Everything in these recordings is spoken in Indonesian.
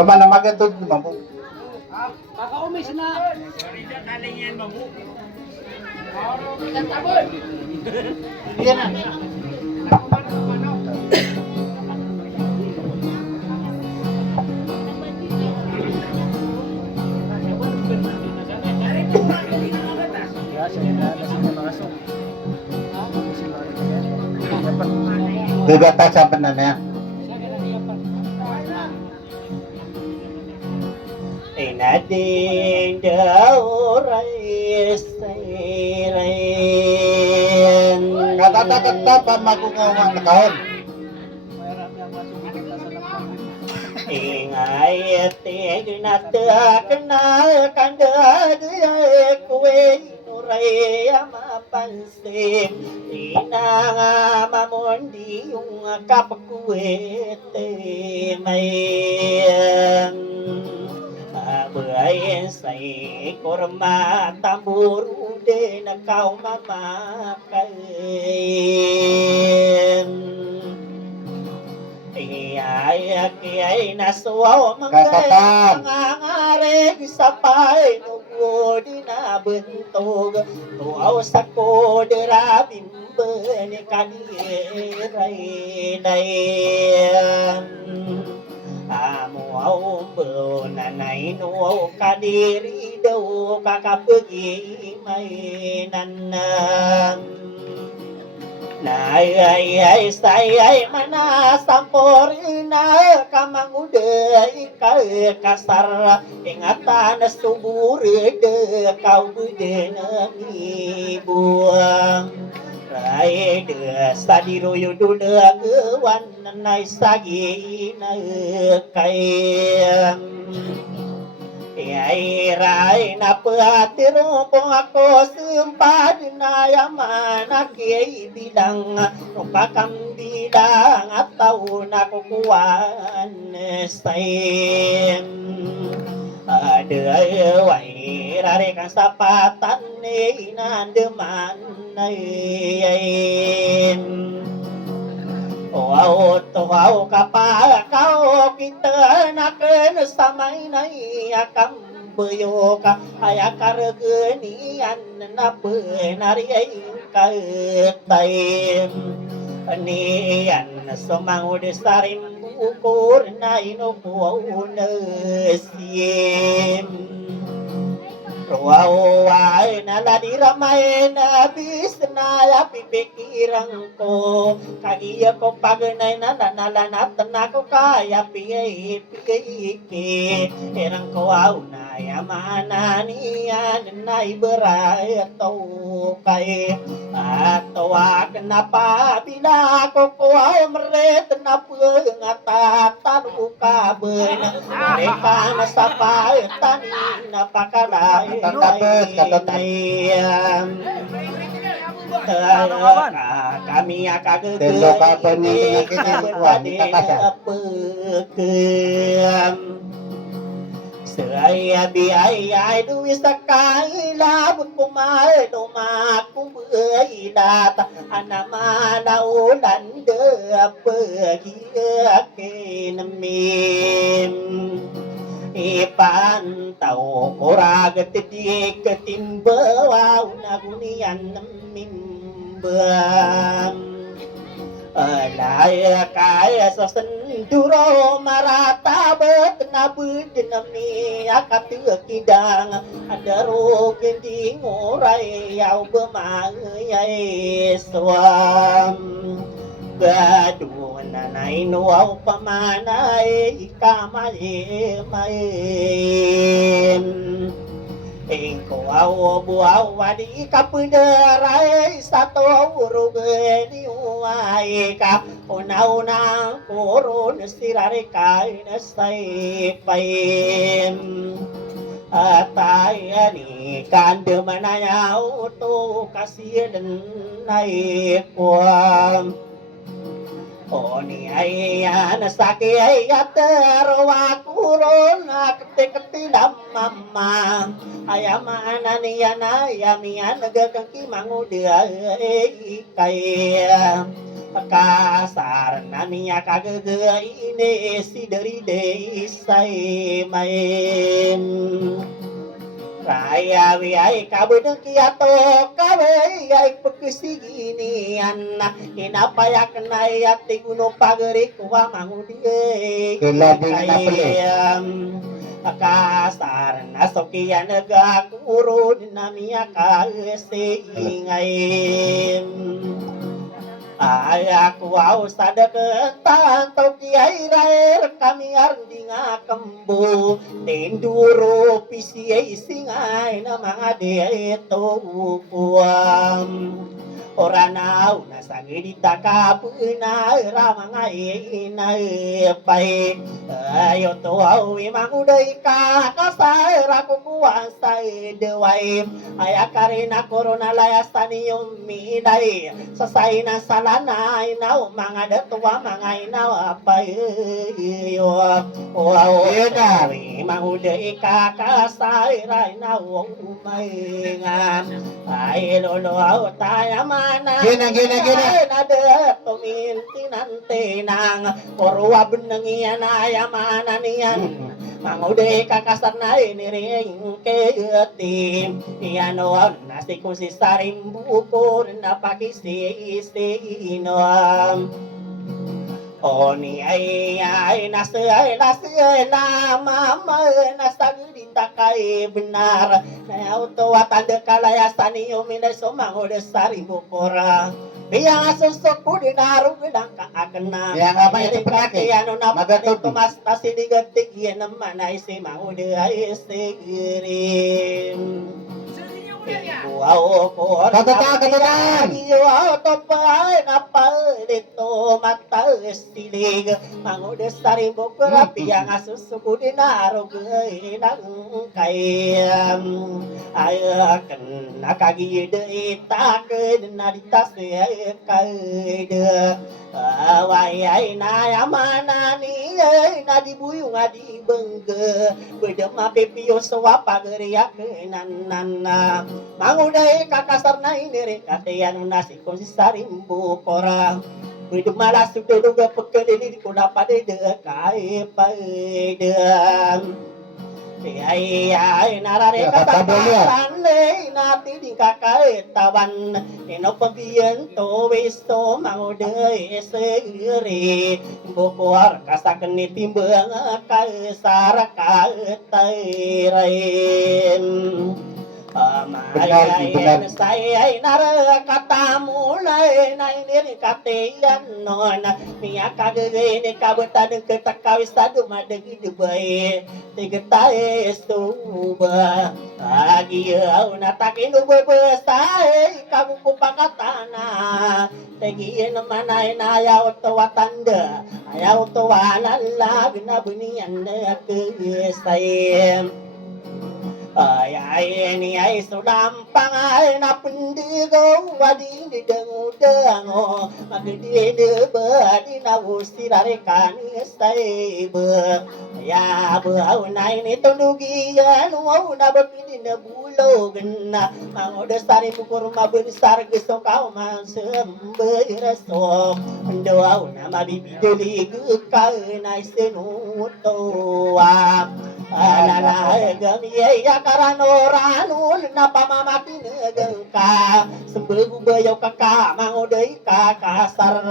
Paman na magatod mamu. Kakaumis na. Yan na. Gagata sa panana. Inading dauray sayrain. Kata-kata pamagungawa na kahon. Ingay tignatak na kandadaya kuwe nuray mapansin inang mamundi yung kapakuwete may abayin say korma tamburu de na kau mamakain ay nasuaw mga nangarig sa pay nugo di na bentog tuaw sa kodera bimben kaniray dayan amuaw umbo nanay nuaw kadiri daw kakapagi may nanam ay say mana samporina kamanguday kasar ingatan subur de kau bude nami buang rai de sadiro yudu de gewan nai sagi na kayam ay rai na patiro po ako sumpad na yaman aki bilang pakambidang at taon na kukuhan sa'yo aday rari kang sapatan ni nandaman ay wow kapag kau kita naken samay na iyakam buyo ka ay akaragenian na penari ay kaitay niyan sumangod sa rin bukur na inupuaw na siyem Ruaway na ladiramay na bis na pipikirang ko kagiya ko pagnay na nanalanatan ako kaya piyay-piyay irang ko aw na yamanan niyan na iberay to kay at tawag na pabila ko ko ay meret na pangatatanong ka ben mereka na sa paitanin na pakalay kami akan saya biaya duit sekali labut kumai domak kumbai data anak mana ulan de pergi ke nemim ipantau ora getidik ketimbaw na gunian mimbam alaya kaya sasenduro marata bet na budnami akatu kidang adaro gending oray yaw bemangay swam Gadun na nainuaw pamanay ikamalim Engko awo buaw wadi kapudaray sa tawurugeni uway ka una-una koron sirarikay na saypayim atayani kandemanayaw to kasiyan na ikwam Oni ayan saki ayat rawakuron akte-kte mama ayamana niyana yamian gagaki mangudia kaya kasar nania kagege ini si dari desai main raya wiai kabudeng kiato kawe yai pekesiginian inapa ya kenai ati gunung pageri kuwa mangudie kasar nasokian nega kurun namia kaesingain aku aus ada kentan tau kiai rair kami ardinga kembu tenduro pisiai singai nama ade to kuam ora nau nasangi ditakapuna ramangai na pai ayo to au emang udai kakasai raku kuasa dewai aya karena corona layastani yumi dai sesai na salana inau mangada tua mangai na apa yo wow emang udai kakasai raina umaingan ai lolo au tayama Gina. Nada pemintinan tenang Korwa benengian ayamanan iyan Mangude kakasar na iniring ketim Iyanon nasi kusi saring bukur napakisi istinom Oni ay nasa lama nasa gudita kay benar na auto atanda kalayasan niyo minasomang o desari bukora Biang asusok ko dinaro bilang kaakna Yang apa itu penyakit? Ano na Magatod. tumasta sinigatig yan naman ay si maude ay sigirin Wow, Katataan! Wow, topay kapal dito mata estilig Mangudes taring bukurapi ang asusuko dinaro ng kayam Ayakan nakagide itakin na ditase kaide Away na yamanani na dibuyong adibengge Berdema pepiyo sawa pageriak nanana Manguday kakasar na inire kateyan nasi konsi sarimbu kora Hidup malas sudah duga pekelini di kuna pada dekai padam Ay narare katakan nati di kakai tawan Eno pembiento wisto mangudai segeri Bukuar kasakan timbang kaisar kaitairin Amayan saya nara katamu nai niri kateyan non Mia kagege ni kabutan ketakawis tadu madegi dubai Tigetai stuba Agi au natakin ubebesai kamu kupakatana Tegi mana ayaw tawatanda Ayaw tawanan na bunian na kesayem Ay sudampang ay napendigo wadi di dengu-dengu Magdi de badi na usirare kani staibe Ya bau nai ni tundugian wow na bapini na bulog na Mango desari bukur mabesar geso kau masembe reso Doau na mabibideli gekal na isenutoa Anana gamiye ya karanoranun na pamamati negengka Sembegu bayaw kaka mangodai kakasar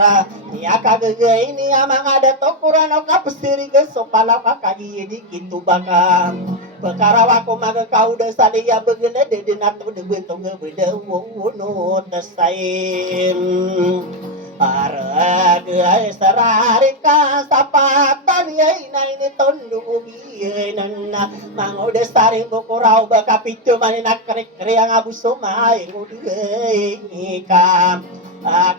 Ya kagagay ni amang ada tokuran o kapestiri geso pala kakagi dikit baka Bekarawa ko magakau desa dia begene de dinatu de bentong beda wono desain Araga sararika sapatan yay na initondugi nana Mango desaring bukurau bakapito maninakrik kriang abuso may ngudugay ikam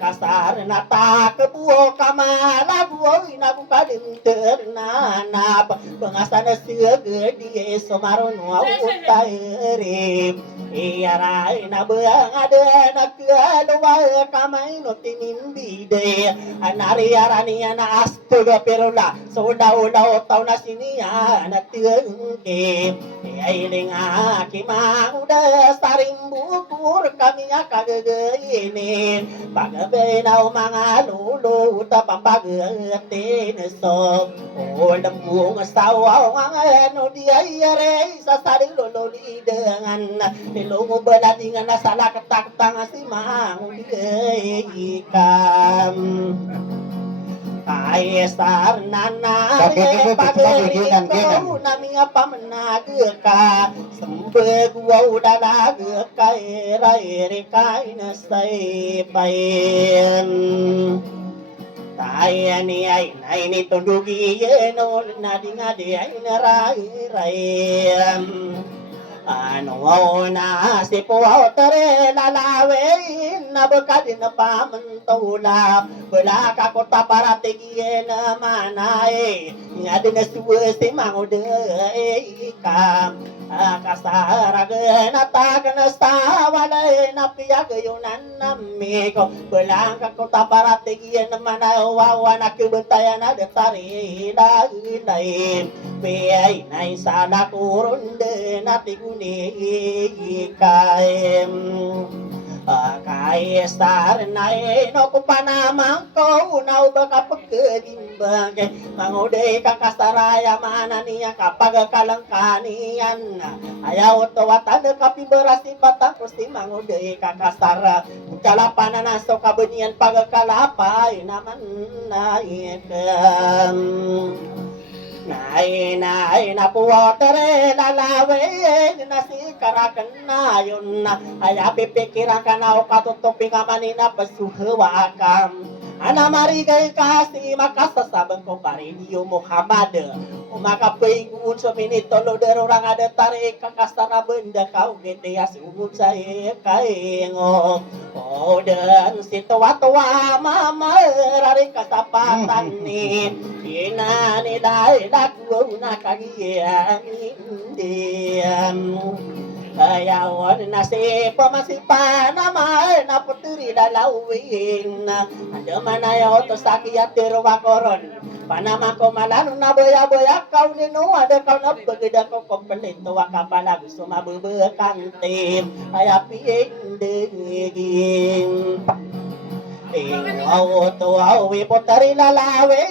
Kasar nata kebuo kamala buo inabuka ternana pengasana seger di somaron wa utairi iya rai na beang ada na keluar kamai no tinimbi de anari arani na astuga perula soda uda tau na sini na tiengke ai lenga kima udah saring bukur kami kagege ini pagabe na mga lulu ta pampagete so o lembung sawaw no dia ire sa sari lolo di dengan dilungu beladingan na salah ketak tang si mang di ikam ay sar nana pageri ko nami apa menageka sembeg wow dalaga rai kai na sai pain tai ani ai nai ni tundugi no nadinga de ai na rai ano na si puaw tere lalawe na bekadin na pamantula bela kakota para tegie na manai ngadi na suwe si mangode ka kasaraga na taga na stawale na piyaga yunan na miko bela kakota para tegie na manai wawa na kibetaya na detari dai Piyay na sana kurunde na tiguni kaim Kai star na no kupanamang ko na baka pagkadimbang mangude kakasaraya mana niya kapag kalangkanian ayaw to watan kapi berasi batang kusti mangude kakasara kalapanan na so kabenian pagkalapay naman na ikam Nai na puwatere lalawe na si karakan na yun na ay pipikiran ka na o katutupi ka manina pasuhawakam Ana marigay kasi makasasabang ko pa rin yung Muhammad Umakapingun sa minitolo der orang ada tarik kakastana benda kau getias umum saya kaingo dan si tua-tua mama rari kasapatan ni ina ni dai daku nakagian indiam Ayawan na si pamasipan naman na putri lalawin Ada manayaw to sakiyat wakoron Panama ko malano na boya-boya kau nino Ada kau na bagada ko kompleto Wakapala gusto mabubekante Ay apindegin Aw awi potari lalawe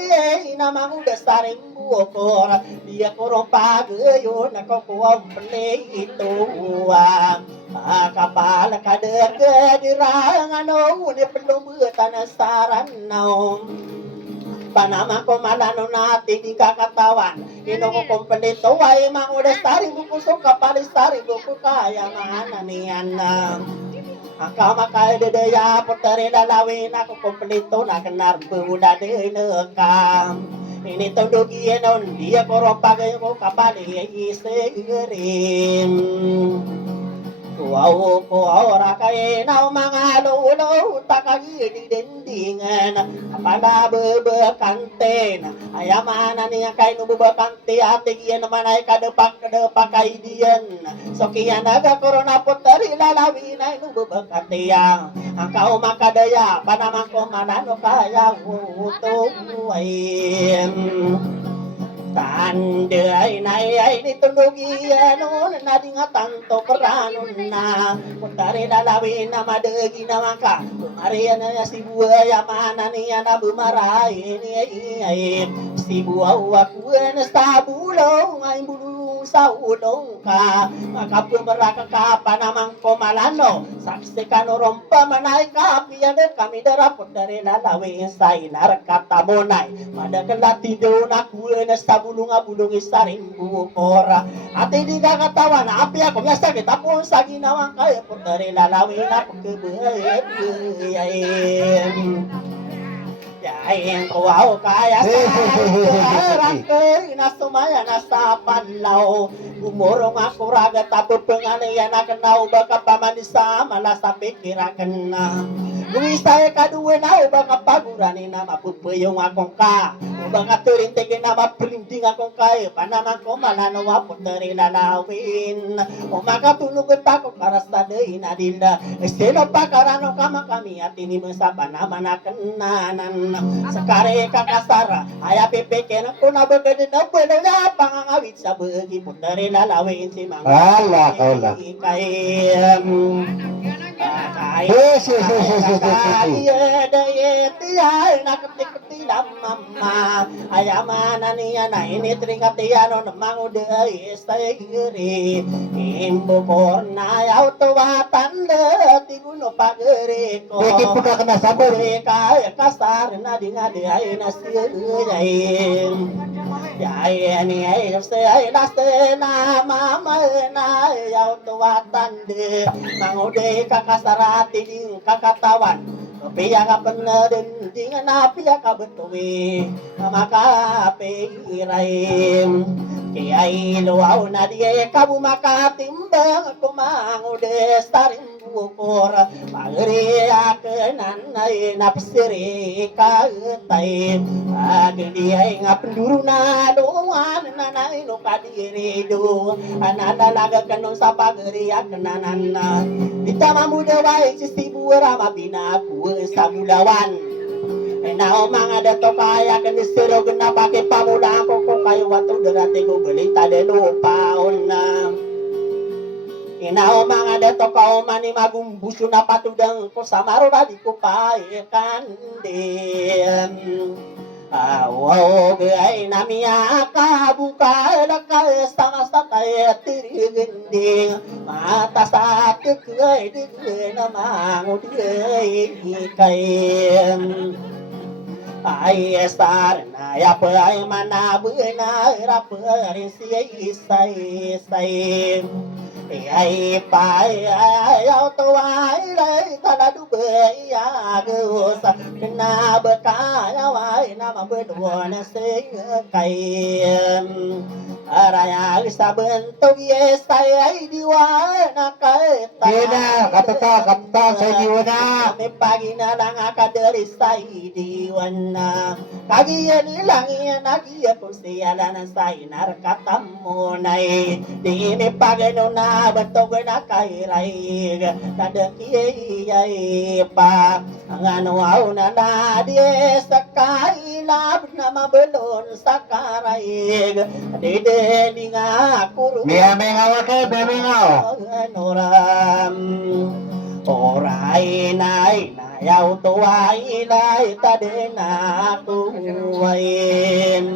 namang dasaring buokor dia korong pagayon ako kuwang ito kapal kader kedirang ano ni pelubutan saran no Panama ko malano natin di kakatawan ino ko kompleto ay mang dasaring bukusok kapalisaring buko kaya mana niyan Akama kaya dedaya putari lalawin ako kompleto na kenar buda de nekam ini tundugi non dia korong pagai ko kapali isegerim Wow ko ora kay na mga lolo takagi di dendingan kapala bebekante ayamana niya kay nubebekante ate giyan naman ay kadepak kay diyan so kiyan naga korona putari lalawin ay nubebekante yang angkau makadaya panamang ko manano kaya uto ay Tandai nai ni tundugi ano na dingatan to peranon na putari lalawin na madegi na maka kumari na si buaya mana niya na bumaray ni ay si buaw aku na sa bulong ay bulong sa ulong ka makapumaraka ka pa namang komalano saksi ka no rompa manay ka piyan kami dara putari lalawin sa inar katamonay madakalati do na kuwe na sa bulong isaring bukora at hindi kakatawan api ako nga sakit ako sa ginawang kaya putari lalawin ako kebayayin Yain ko wow kaya sa rangke na sumaya na sa panlaw Gumurong ako raga tapo pengalian na kenau baka pamanisa malas sampai kirakan na Gumisay kaduwe na baka pagurani na mapupuyong akong ka Baka turintigin na mapulinding akong kay Panaman ko malano wapot na lalawin O makatulugod pa ko karastaday na dila Sino pa karano kama kami at inimasa panaman na kananan Sekare kakasara Aya pipikin ako na bagay na pwede na pangangawit sa bagi Putari lalawin si mga Ala, ala. Ayamana niya na initringatiano na manguda istayiri Imbo korna yaw tuwatan tiguno pagere ko Dikit po ka na sabor. Kaya kasar na di nga di ay nasiyayin Yayin ay nasiyayin na mama na yaw tuwatan de Manguda kakasarati ding kakatawan Piya ka panadin, di nga na piya ka betuwi Makapiraim Kaya iluaw na di ka bumakatimbang Kumangudes taring bukor Pagriya ka nanay napsiri ka utay Agdi ay nga penduru na doan Nanay no kadiri do Anadalaga ka nung sa pagriya ka nanana Di tama mo daway sisibura mabinaku sa Bulawan Now mga dato kaya kanisirog na pakipamulaan ko kung kayo wato darati ko balita de lupaon na Inaw mga dato ka mani magumbuso na patudang ko sa maruradi ko paikan din Awaw ay namiya kabuka lakay sama sa tayo tiriginding Mata sa tikay digay na mangudiyay hikayem Ay estar na yapa ay manaboy na raparin siya isay Ay pai ayaw tuway lay taladubay agos na bekaya ay na mabedwan sa kayem Araya sa bentog yes ay diwan na kay Kina, kapta sa diwana. May pagi na lang akadari sa diwan na Kagiyan nilang iyan nagiya kung siya lang sa inar katamunay Di may pagano na bentog na kairay Nadakiyay pa Ang anuaw na di sa kailab na mabelon sa karaig Di nga kuro Biyamingaw ako, biyamingaw. Noram Oray nay nayaw tuway lay tadi na tuwain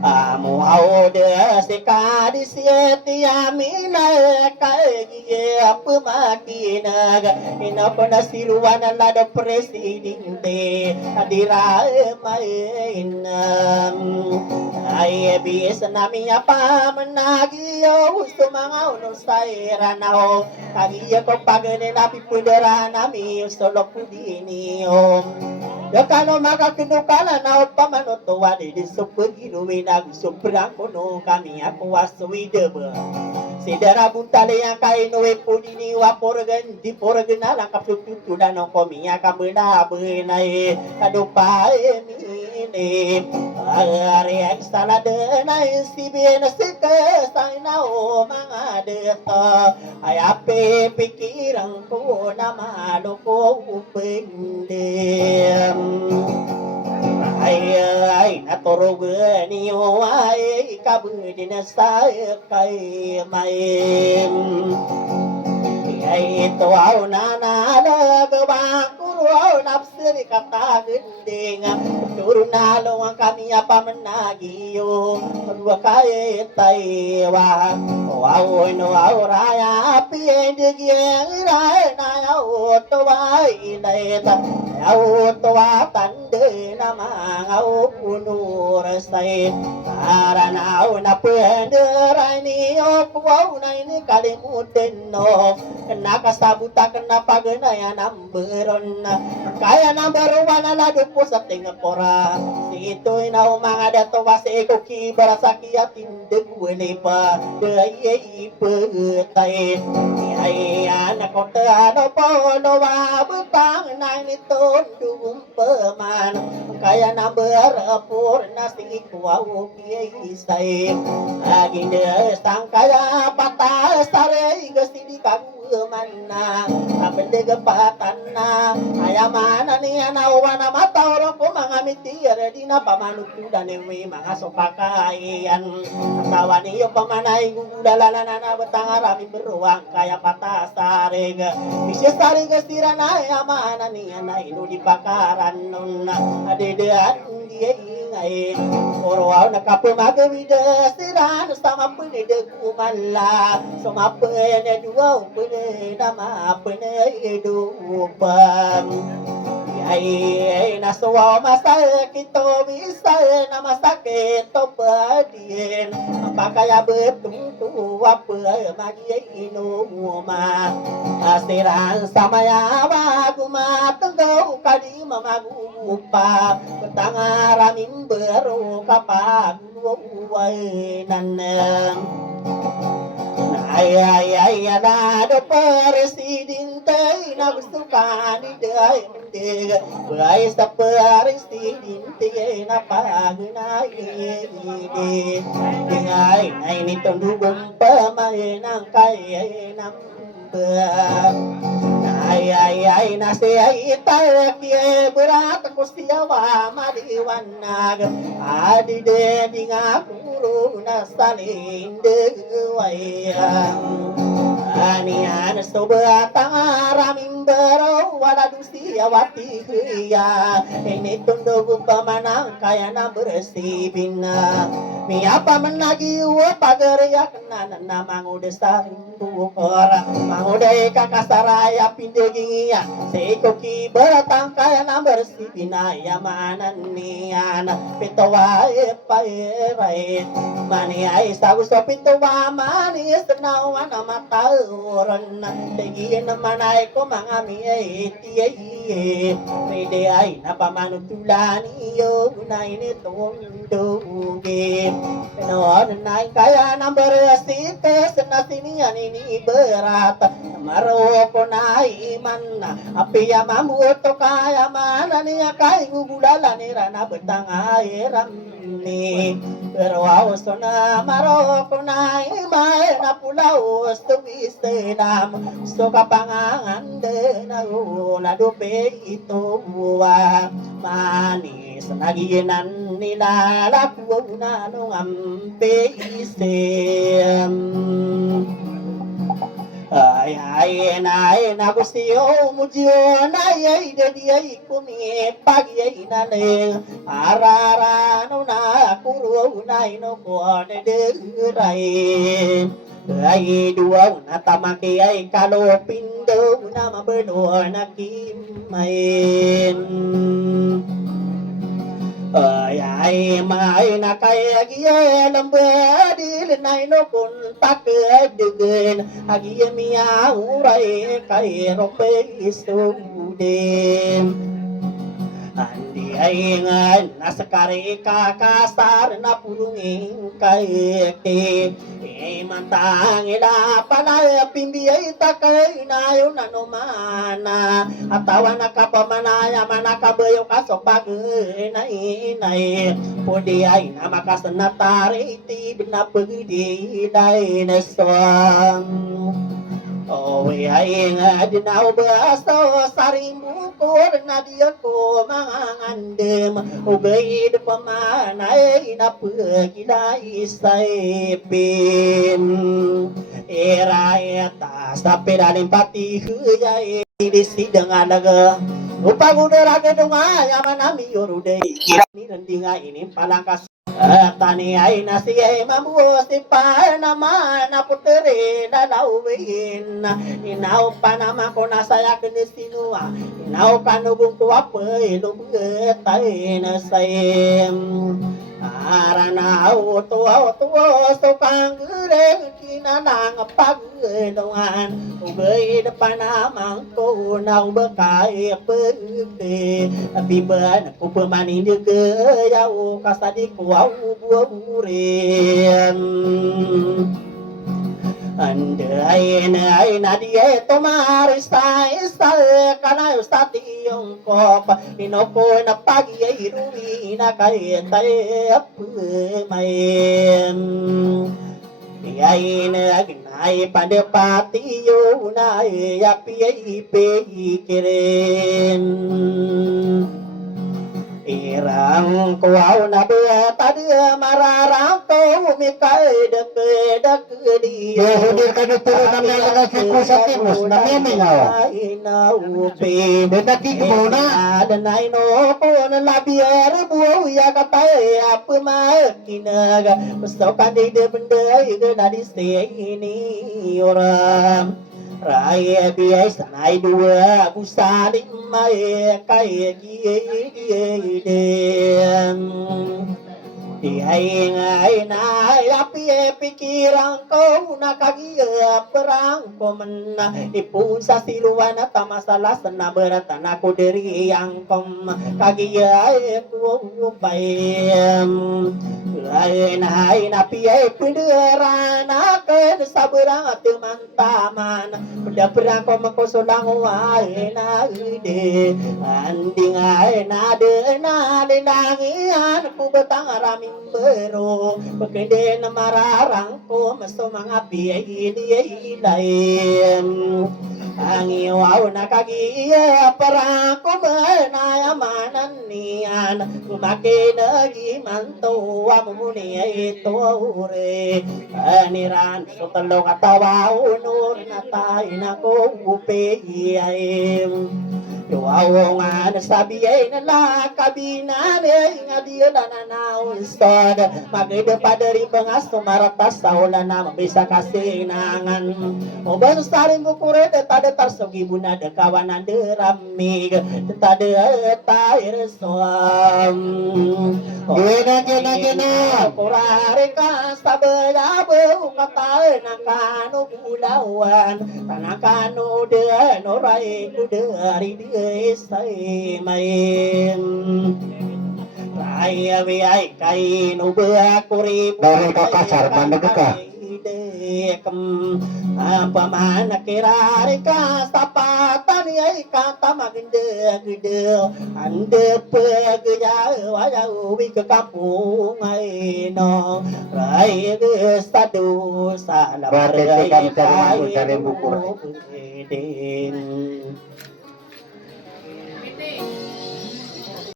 Amo au de se kadi sieti amina kaya pemakina ina pernah siruan lada presidente adira mainam ay bis nami apa menagi yo sumangau no sairanao kagiya ko pagane napi pudera nami solo pudini om Yakano makakinukala na pamanotowa di supagirumi na sobrang kuno kami ako waswideba. Sidara buntale yang kainoe pudini waporgan di porgan lang kapsututudan ng komiya kamuna benay kadupae mini ariak salade na isibin sike sa o mga deta ay ape pikiran ko na maloko upendem ay naturog niyo ay kabudi na sa kay maim ay ito aw nanalagawa kuro napsiri katagending turunalo ang kami pamanagiyo dua kay taywa wow no raya piendig yang rai na o to wai na Au tua tande nama au punur sai karena au na penderani aku au na ini kalimuten no kena kasabuta kena pagena ya namberon kaya namber wana la dupo sa tinga pora situ ina umang ada to wase ko ki barasaki atin de kuele pa de ye ipetai ai anak kota ano po no wa butang nang niton dum peman kaya namber purna si kuau ki sai aginde sang kaya patah sare gesti di kagu mana apende gepatana ayamana ni anawana mata orang ko mangamiti di na pamanutu dan ewe mga sopakayan tawani yo pamanay gudalanan na betang arami beruang kaya patah sarega bisa sarega stirana ayamana ni anay no di pakaran nun adedean dia ingai orwaw nakapumagawida stirana sama penede kumala sama pene dua pene nama pene dupam ai naswa masa kito bisa nama sakit to badien pakaya betung tu apa magi ino ma asiran samaya baguma tenggo kadi mamagu pa petangaramin beru kapag uwai naneng ay na do presidente na gusto ka ni day mundig ay sa presidente na pagunay ingay ay nitong dugong pamay ng kaya ng ay nasi ay tayo berat ko siya wa madiwanag adi de dinga kuro na salinde wayang anian sobatang araming baro wala dusia wati hiya ini tundog pamanang kaya na bersibin mi apa menagi wa pagariak na mangudesarin tukora mangudai kakasaraya pindegiya seiko ki beratang kaya na bersibin ya manan nian pitowa paerai mani ai sagu so pitowa mani senawan mata orang tegi naman ay ko mga miye pwede ay napamanutulani iyo na initong dugi noon na kaya number 6 na siniyan ini berat maro ko na iman apiya mamuto kaya mana niya kay gugulala ni rana betang airam ni pero awas na maro ko na iman na pulau Istenam so kapangangan de na ula dope ito buwa manis naginan nila laku na nung ampe isem ay na gustiyo mujyo na ay dedi ay kumi pagi ay nale ararano na kuro na ino ko ne de rai ay dua na tamaki ay kalopindo na maberdo na kimain ay may na kaya giya lambadil na inokun takadegen agiya miya uray kay rope istudem andi ay nga nasa kare kakasar na purungin kay mantang ila pala pindi ay takay na yun ano mana atawa nakapamanaya manakabayo kasopag na inay pudi ay na makasanatari itib na pagdi dinosaur Owe ay nga dinaw baso sarimu ko na diya ko mangandem ugay pa man ay napagila isaypin erayata sa piraling pati huyay disidang alaga upang udara gedung ayaman nami yoruday kira ni nandinga ini palangkas Tani ay nasi mabuti pa naman na puteri na lawin. Inaw pa naman ko nasayak ni sinua. Inaw kanubong ko apoy lubutay na sayem. Aranaw tuwa so kang gureng kinanang pagdungan. Ubay na pa naman ko na ubakay pagte. Apiban ko pamanindig yaw kasadi ko aw buburin. Anday na diye tumarista isa kana ustati yung kop inoko na pag-iruwi na kay may Iyay na ginay pandepati yun na yapi ipikirin Irang kuaw na beta dia mararang to mikay dak di Hudir ka dito na may nagasiku sa timos na memingaw. Inaupi Beta mo na. Adanay no po na labier buo ya katay apa makinaga Gusto ka di benda iga na di ini orang Raya biyay sanay dua busaling may kay giyidem Dihay ngay na api pikiran ko nakagiya perang ko man ipun sa siluan at masalas na beratan ako diri ang kom kagiya ko bayem Lain ay napiay pideran akan sa berang at mantaman Pada perang ko makusulang ay na ide anding ay na de na linangian ko batang arami Pero pagkede na mararang ko maso mga piyay ilayem Ang iwaw na kagiya para ko manayamanan niyan Kumaki nagiman to amuni ito ure Aniran so talo katawa unor na tayo na ko upiyayem Iwaw nga nasabi ay nalakabinan nga diyo na nanaw istod Magida pa dari bangas tumaratas sa ulan na mabisa kasinangan O ba sasarin ko kuret tada tarsog ibuna da kawanan deramig tada tayo som Gina Kurare ka sa balabaw katay ng kano bulawan Tanakano de noray kudari di say main Raya ay kay nuba kuri Dahil ka kasar mandag ka. Pamana kirari ka sapatan ay kata magende ande pagya waya uwi ke kampung ay no Raya stadu sa Berarti kan cari buku. din